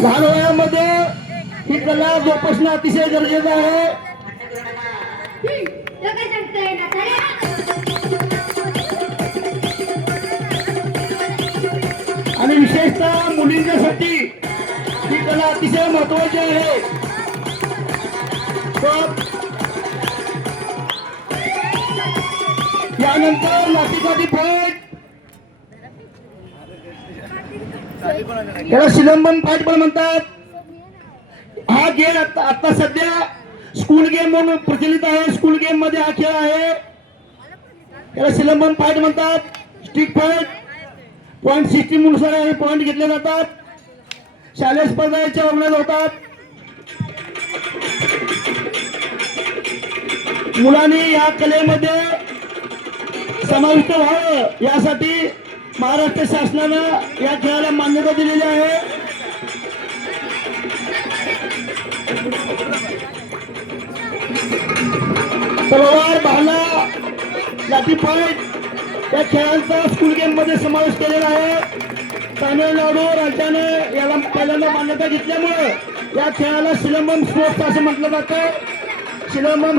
लहान वयामध्ये ही कला जोपासणं अतिशय गरजेचं आहे. आणि विशेषतः मुलींच्यासाठी ही कला अतिशय महत्वाची आहे. यानंतर लाठीकाठी फाईट, त्याला शिलंबन फाईट पण म्हणतात. हा खेळ आता सध्या स्कूल गेम म्हणून प्रचलित आहे. स्कूल गेम मध्ये हा खेळ आहे. त्याला शिलंबन फाईट म्हणतात. स्टिक फाईट पॉइंट सिस्टीम नुसार पॉइंट घेतले जातात. शालेय स्पर्धाच्या ऑर्गनाइज होतात. मुलांनी या कलेमध्ये समाविष्ट व्हावं यासाठी महाराष्ट्र शासनानं या खेळाला मान्यता दिलेली आहे. तलवार, भाला, लाठी फाईट या खेळांचा स्कूल गेम मध्ये समावेश केलेला आहे. तामिळनाडू राज्याने याला पहिल्यांदा मान्यता घेतल्यामुळे या खेळाला शिलंबम स्पोर्ट्स असं म्हटलं जातं. शिलंबम